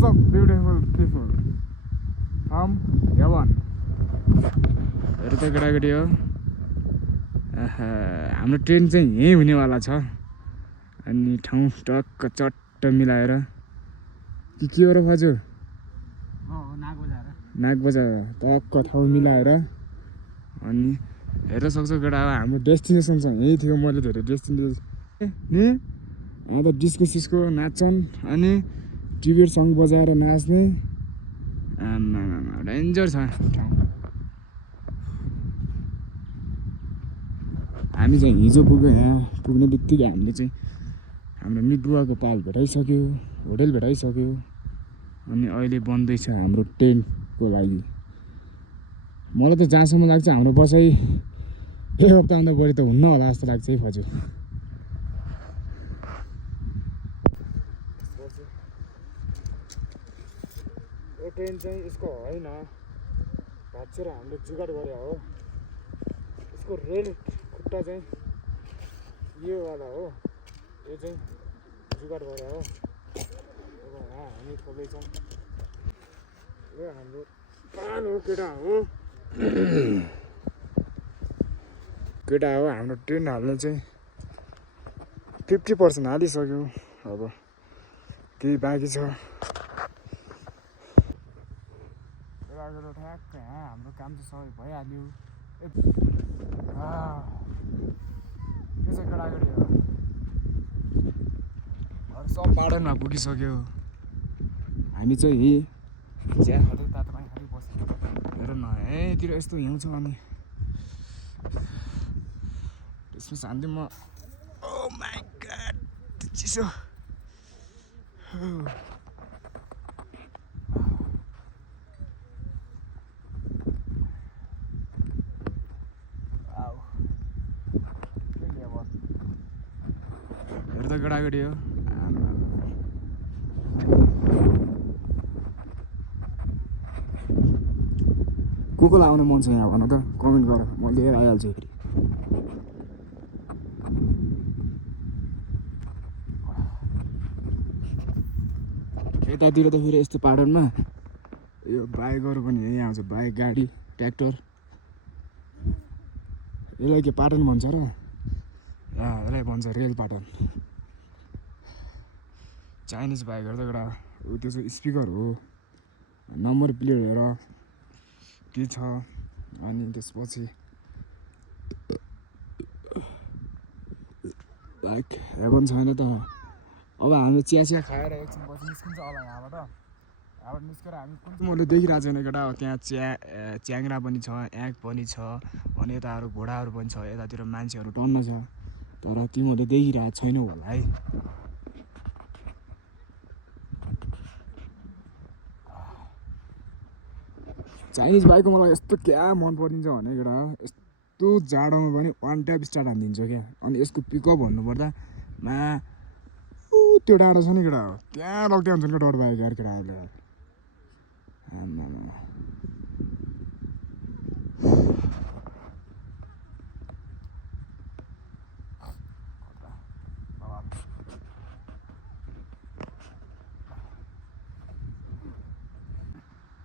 lots of beautiful people from heaven. हेर त केटाकेटी हो हाम्रो ट्रेन चाहिँ यहीँ हुनेवाला छ अनि ठाउँ टक्क चट्ट मिलाएर के हो र हजुर नाग बजार टक्क ठाउँ मिलाएर अनि हेर्न सक्छौ केटा हाम्रो डेस्टिनेसन छ यही थियो मैले धेरै डेस्टिनेसन नि अन्त डिस्को सिस्को नाच्छन् अनि टिबेट सङ बजाएर नाच्ने डेन्जर छ ठाउँ हामी चाहिँ हिजो पुग्यो यहाँ पुग्ने बित्तिकै हामीले चाहिँ हाम्रो मिडुवाको पाल भेटाइसक्यो होटल भेटाइसक्यो अनि अहिले बन्दैछ हाम्रो टेन्टको लागि मलाई त जहाँसम्म लाग्छ हाम्रो बसाइ एक हप्ताभन्दा बढी त हुन्न होला जस्तो लाग्छ है फजु यो ट्रेन चाहिँ यसको होइन भाँचेर हामीले जुगाड गरे हो यसको रेल खुट्टा चाहिँ यो वाला हो यो चाहिँ जुगाड गरे हो हामी खोल्दैछौँ यो हाम्रो पान हो केटा हो हाम्रो ट्रेन हाल्ने चाहिँ 50% हालिसक्यो अब केही बाँकी छ ठ्याक्क हाम्रो काम चाहिँ सबै भइहाल्यो यो चाहिँ केटाकेटी हो अरू सब पाटनमा पुगिसक्यो हामी चाहिँ चिया खाँदै तातो पानी खाँदै बस्यो हेर न यहीँतिर यस्तो हिउँ छ अनि त्यसमा शान्ति म ओ माई गॉड चिसो हेर त केटाकेटी हो को आउनु मन छ यहाँ भन त कमेन्ट गर म लिएर आइहाल्छु फेरि यतातिर त फेरि यस्तो पाटनमा यो बाइकहरू पनि यहीँ आउँछ बाइक गाडी ट्र्याक्टर यसलाई के पाटन भन्छ र यसलाई भन्छ रेल पाटन चाइनिज बाइकहरू त एउटा त्यो चाहिँ स्पिकर हो नम्बर प्लेट हेर के छ अनि त्यसपछि बाइक हेभन छैन त अब हामी चिया खाएर एकछिन पछि निस्किन्छ होला यहाँबाट निस्केर हामी कुन चाहिँ मैले देखिरहेको छैन केटा त्यहाँ च्याङ्रा पनि छ याक पनि छ अनि यताहरू घोडाहरू पनि छ यतातिर मान्छेहरू टन्न छ तर तिमीहरूले देखिरहेको छैनौ होला है चाइनिज बाइकको मलाई यस्तो क्या मन परिदिन्छ भने केटा यस्तो जाडोमा पनि वान ट्याप स्टार्ट हानिदिन्छ क्या अनि यसको पिकअप भन्नुपर्दा त्यो डाँडो छ नि केटा हो त्यहाँ लग्दै हुन्छन् क्या डर बाइक यार केटाहरूले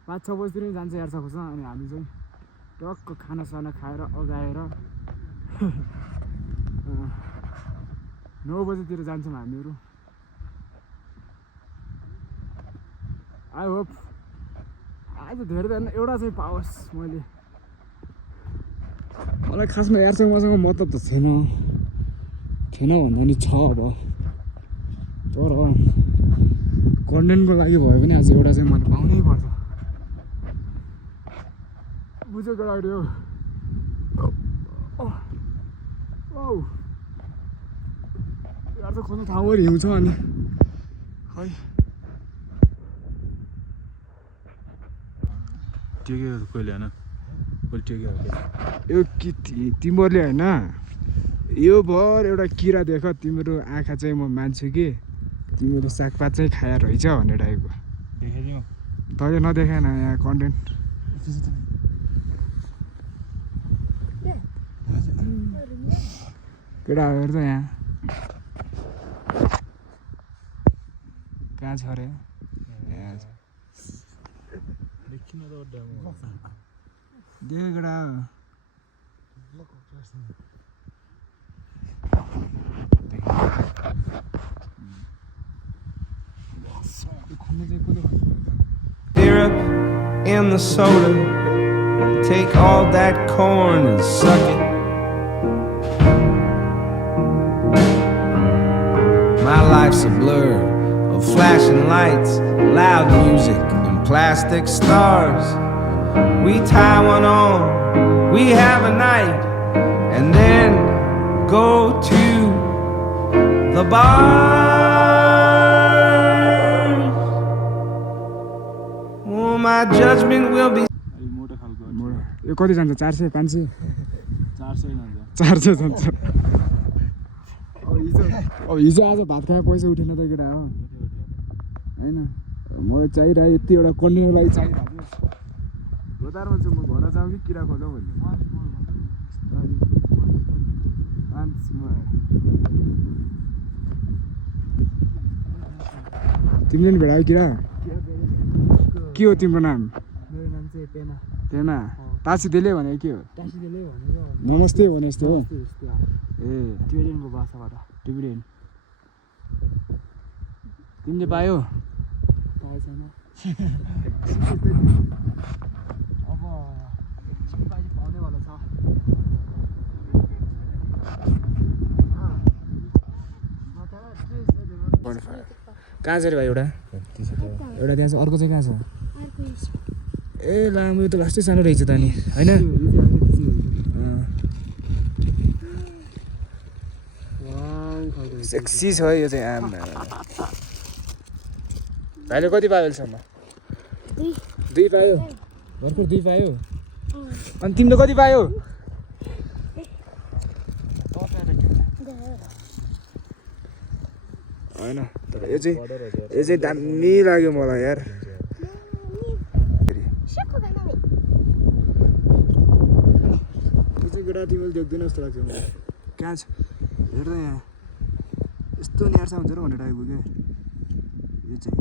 पाँच 6 बजीतिर जान्छ यार सकोस् अनि हामी चाहिँ टक्क खानासाना खाएर अगाएर 9 बजीतिर जान्छौँ हामीहरू आई होप आज धेरै त एउटा चाहिँ पाओस् मलाई खासमा यारसँग मसँग मतलब त थिएन भन्दा नि छ अब तर कन्टेन्टको लागि भयो भने आज एउटा चाहिँ मैले पाउनै पर्छ बुझ्यो केटाकेटी हो यार त खोज्नु ठाउँहरू हिउँ छ अनि खै टेक्यो कहिले होइन कहिले टेक्यो यो तिमीहरूले होइन यो भर एउटा किरा देख तिम्रो आँखा चाहिँ म मान्छु कि तिमीले सागपात चाहिँ खाएर रहेछ भन्ने टाइपको देखाइदिउँ तैँले नदेखाएन यहाँ कन्टेन्ट केटाहरू त यहाँ कहाँ छ अरे देखेकडा Syrup in the soda. Take all that corn and suck it. My life's a blur of flashing lights, loud music, and plastic stars. We tie one on, we have a night, and then go to the bar. Oh, my judgment will be. यो कति जान्छ 400 500 400 जान्छ अब हिजो आज भात खाए पैसा उठेन त केटा हो हैन म चाहिरहेको यति एउटा कन्टेनर लागि चाहिरहेको थियो बजारमा छु म घर जाउँ कि किरा खोजौँ भन्ने तिमीले नि भेटायो किरा के हो तिम्रो नाम मेरो नाम चाहिँ पेमा पेमा टासीदेले भनेको के हो टासीदेले भनेको नमस्ते भने जस्तो हो ए टिबेटियनको भाषाबाट टिबेटियन तिमीले पायो थाहा छैन अब एकछिन पछि पाउनेवाला छ कहाँ छ रे भाइ एउटा त्यहाँ छ अर्को चाहिँ कहाँ छ ए लामो यो त लास्टै सानो रहेछ त नि होइन सेक्सी छ यो चाहिँ आम भाइले कति पायो अहिलेसम्म 2 पायो भर्खर 2 पायो अनि तिमीले कति पायो होइन तर यो चाहिँ दामी लाग्यो मलाई यार केटा तिमीले देख्दैन जस्तो लाग्छ मलाई कहाँ छ हेर्दा यहाँ यस्तो न्यार्सा हुन्छ र भन्ने टाइपको क्या यो चाहिँ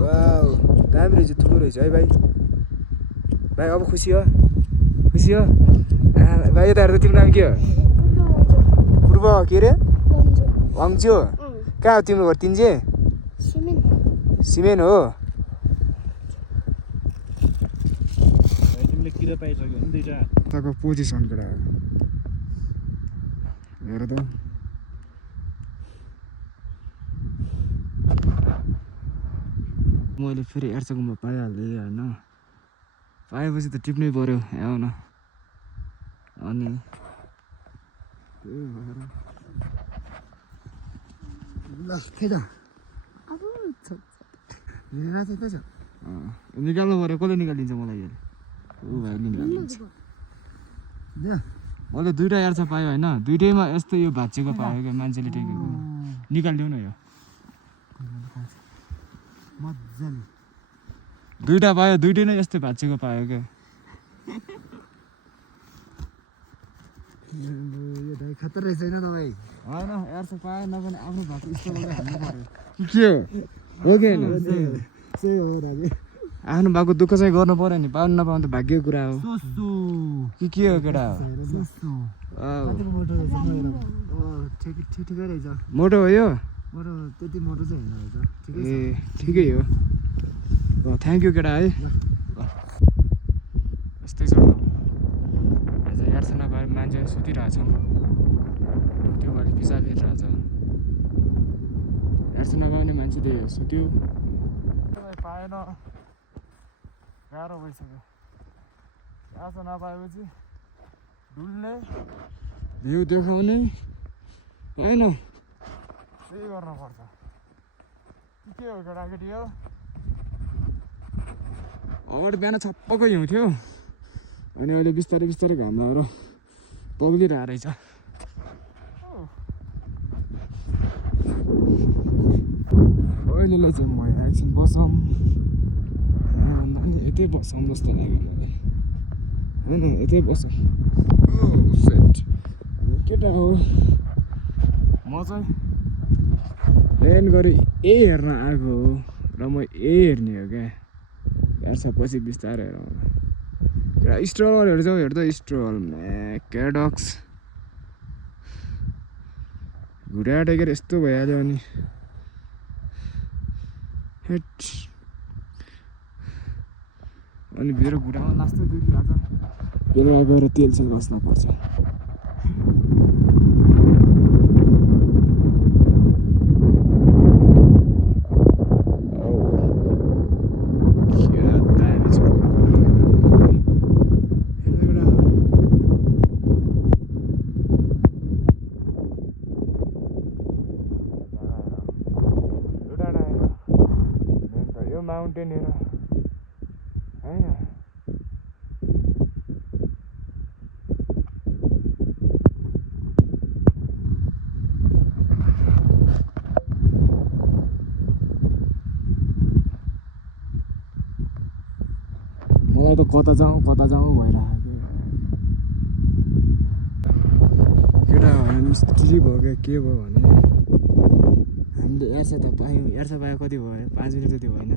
वाउ दामी रहेछ ठुलो रहेछ है भाइ भाइ अब खुसी हो भाइ यता हेर्दा तिम्रो नाम के हो पूर्व के अरे वाङज्यू कहाँ हो तिम्रो घर तिनजे सिमेन हो ताको पोजिसन केटा हेर त मैले फेरि एर्चकोमा पाइहालेँ होइन पाएपछि त टिप्नै पऱ्यो आऊ न अनि त्यही भएर निकाल्नु पऱ्यो कसले निकालिदिन्छ मलाई अहिले भाइले निकालिदिन्छ मैले 2टा एर्चा पायो होइन 2टैमा यस्तो यो भाँचेको पायो क्या मान्छेले टेकेको निकालिदिउँ न यो 2टा पायो 2टै नै यस्तो भाँचेको पायो क्या खतर रहेछ होइन तपाईँ होइन एर्चा पायो नपाने आफ्नो भाँचो स्टोरबाट हाल्नु पऱ्यो के हो कि होइन आफ्नो भएको दुःख चाहिँ गर्नु पऱ्यो नि पाउनु नपाउनु त भाग्यको कुरा हो के हो केटा ठिकै रहेछ मोटो हो यो मोटो त्यति मोटो चाहिँ होइन रहेछ ए ठिकै हो थ्याङ्क यू केटा है यस्तै छ हेर्छ नपाए मान्छे सुतिरहेछ त्यो भएर पिसाब हेरिरहेछ हेर्छ नपाउने मान्छे त्यही हो सुत्यो पाएन गाह्रो भइसक्यो आशा नपाएपछि डुल्ने भ्यू देखाउने होइन त्यही गर्नुपर्छ के हो केटाकेटी हो अगाडि बिहान छप्पको हिउँ थियो अनि अहिले बिस्तारै बिस्तारै घाम लगाएर पग्लिरहेको रहेछ अहिलेलाई चाहिँ म एकछिन बसौँ यतै बसौँ जस्तो लाग्यो मलाई होइन यतै बसौँ सेट केटा हो म चाहिँ मेन गरी यही हेर्न आएको हो र म यही हेर्ने हो क्या हेर्छ पछि बिस्तारै हेरौँ स्ट्रलहरू जाउँ हेर्दा स्ट्रल क्याडक्स घुँडा टेकेर यस्तो भइहाल्यो अनि हेट अनि मेरो घुँडामा लास्टै दुखिरहेको छ बेलुका गएर तेल सेल घस्न पर्छ माउन्टेन हेर हैन मलाई त कता जाउँ भइरहेको केटा मिस्त्री भयो क्या के भयो भने हामीले एर्सा त पायौँ एर्सा पायो कति भयो 5 मिनट जति भएन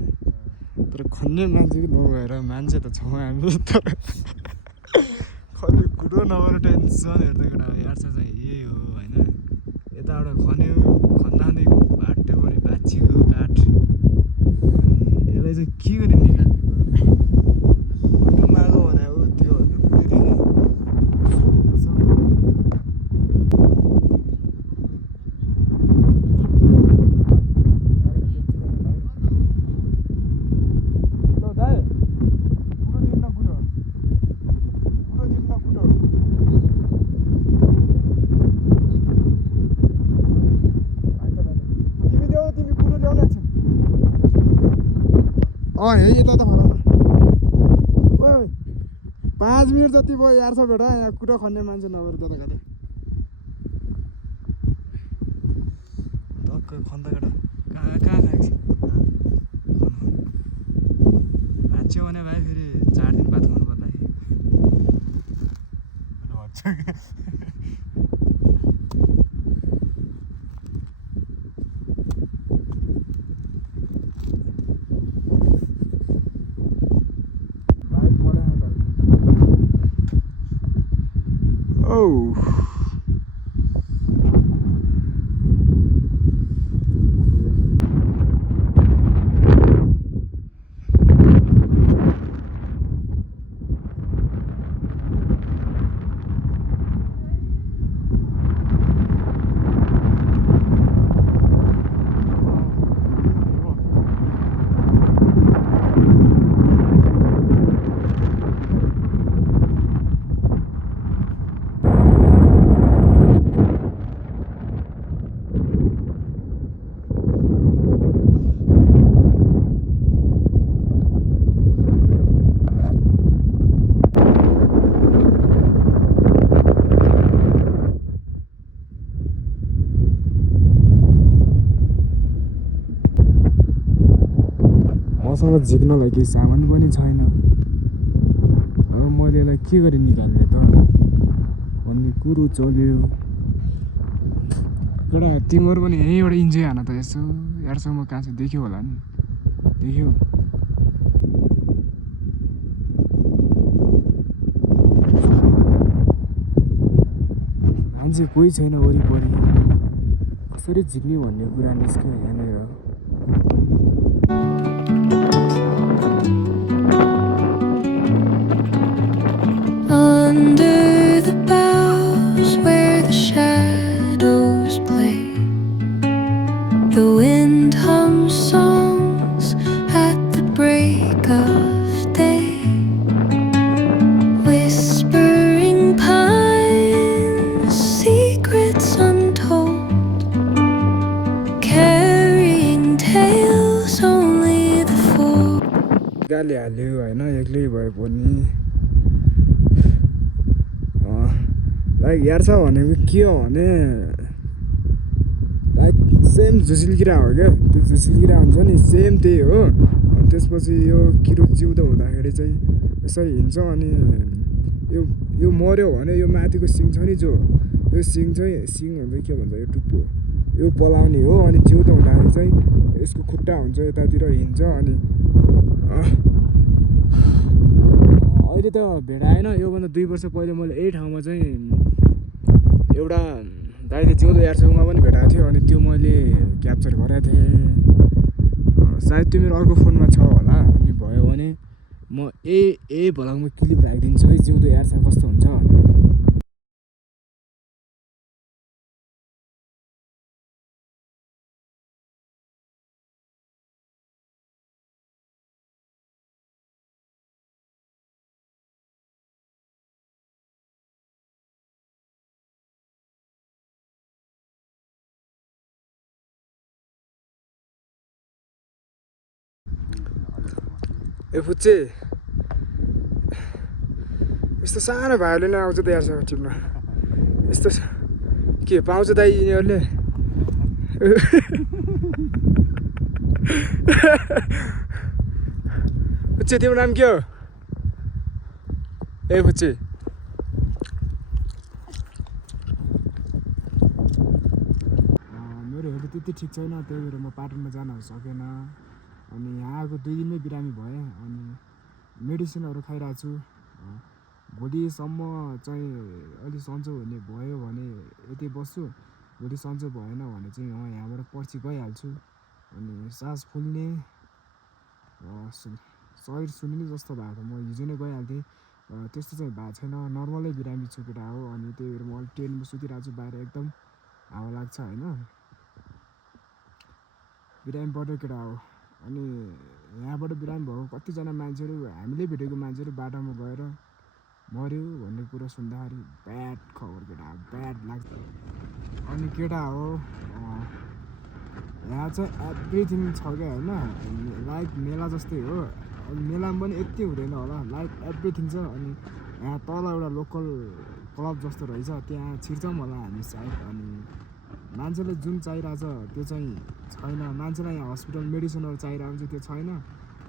तर खन्ने मान्छे नभएर मान्छे त छौँ हामी तर खन्ने कुरो नभएर टेन्सन हेर्दै केटा एर्सा चाहिँ यही हो होइन यताबाट खन्यो खन्दै भाट्यो भने भाँचिएको काठ यसलाई चाहिँ के गरी निकाल्ने मागो भने ऊ त्यो यता त फलाउनु 5 मिनट जति भयो यार छ बेटा यहाँ कुरो खन्ने मान्छे नभएर जता कता धक्क खन्दा केटा कहाँ खाएको भाँच्यो भने भाइ फेरि 4 दिन बाद खानु पर्ला मसँग झिक्नलाई केही सामान पनि छैन अब मैले यसलाई के गरी निकाल्ने त भन्ने कुरो चल्यो एउटा तिमीहरू पनि यहीँबाट इन्जोय हान त यसो यारसम्म कहाँ छ देख्यो होला नि देख्यो मान्छे कोही छैन वरिपरि कसरी झिक्ने भन्ने कुरा निस्क्यो यहाँनिर Under the boughs where the shadows play, the wind hums songs at the break of day, whispering pines, secrets untold, carrying tales only the fool. गाली हाल्यो होइन एक्लै भए पनि लाइक यार छ भनेको के हो भने लाइक सेम झुसिल किरा हो क्या त्यो झुसिल किरा हुन्छ नि सेम त्यही हो अनि त्यसपछि यो किरो जिउँदो हुँदाखेरि चाहिँ यसरी हिँड्छ अनि यो मर्यो भने यो माथिको सिङ छ नि जो यो सिङ चाहिँ सिङ हुन्छ के भन्छ यो टुप्पो यो पलाउने हो अनि जिउँदो हुँदाखेरि चाहिँ यसको खुट्टा हुन्छ यतातिर हिँड्छ अनि अहिले त भेटाएन। योभन्दा 2 वर्ष पहिले मैले यही ठाउँमा चाहिँ एउटा दाइले जिउँदो यार्समा पनि भेटाएको थियो। अनि त्यो मैले क्याप्चर गरेको थिएँ। सायद त्यो मेरो अर्को फोनमा छ होला। अनि भयो भने म यही भ्लगमा क्लिप राखिदिन्छु है, जिउँदो यार्स कस्तो हुन्छ भनेर। ए फुच्चे यस्तो सानो भाइहरूले नै आउँछ त यारसँग टिप्न। यस्तो के पाउँछ दाइ यिनीहरूले? फुच्चे तिम्रो नाम के हो? ए फुच्चे मेरो हेल्थ त्यति ठिक छैन, त्यही भएर म पाटनमा जान सकेन। अनि यहाँ आएको 2 दिनमै बिरामी भएँ। अनि मेडिसिनहरू खाइरहेको छु। भोलिसम्म चाहिँ अलि सन्चो हुने भयो भने यति बस्छु। भोलि सन्चो भएन भने चाहिँ यहाँबाट पर्सि गइहाल्छु। अनि सास फुल्ने शरीर सुन्ने जस्तो भएको म हिजो नै गइहाल्थेँ। त्यस्तो चाहिँ भएको छैन। नर्मलै बिरामी छु केटा हो। अनि त्यही भएर म अलिक ट्रेनमा सुतिरहेको छु। बाहिर एकदम हावा लाग्छ होइन। बिरामी पर्यो केटा हो। अनि यहाँबाट बिरामी भएको कतिजना मान्छेहरू, हामीले भेटेको मान्छेहरू बाटोमा गएर मऱ्यो भन्ने कुरो सुन्दाखेरि ब्याड खबर केटा, ब्याड लाग्छ। अनि केटा हो यहाँ चाहिँ एभ्रिथिङ छ क्या होइन। लाइक मेला जस्तै हो। अनि मेलामा पनि यति हुँदैन होला, लाइक एभ्रिथिङ छ। अनि यहाँ तल एउटा लोकल क्लब जस्तो रहेछ, त्यहाँ छिर्छौँ होला हामी सायद। अनि मान्छेले जुन चाहिरहेछ त्यो चाहिँ छैन। मान्छेलाई यहाँ हस्पिटल मेडिसिनहरू चाहिरहेको हुन्छ, त्यो छैन।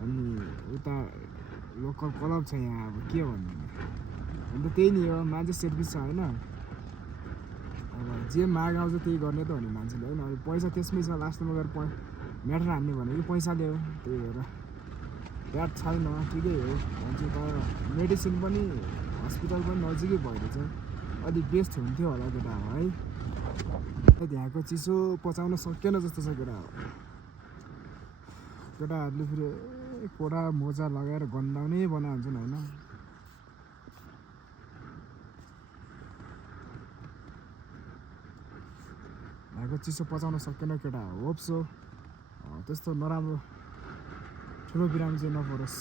अनि उता लोकल क्लब छ यहाँ, अब के भन्नु। अन्त त्यही नि हो, मान्छे सेल्फिस छ होइन। अब जे माग आउँछ त्यही गर्ने त हो नि मान्छेले होइन। अब पैसा त्यसमै छ, लास्टमा गएर म्याटर हान्ने भनेको पैसाले हो। त्यही भएर ब्याड छैन, ठिकै हो भन्छु। तर मेडिसिन पनि हस्पिटल पनि नजिकै भएर चाहिँ अलिक बेस्ट हुन्थ्यो होला केटा हो है। त्यहाँको चिसो पचाउन सकेन जस्तो छ केटा हो। केटाहरूले फेरि कोडा मोजा लगाएर गन्दाउने बनाएको हुन्छन् होइन। यहाँको चिसो पचाउन सकेन केटा हो। होप सो त्यस्तो नराम्रो ठुलो बिरामी चाहिँ नपरोस्।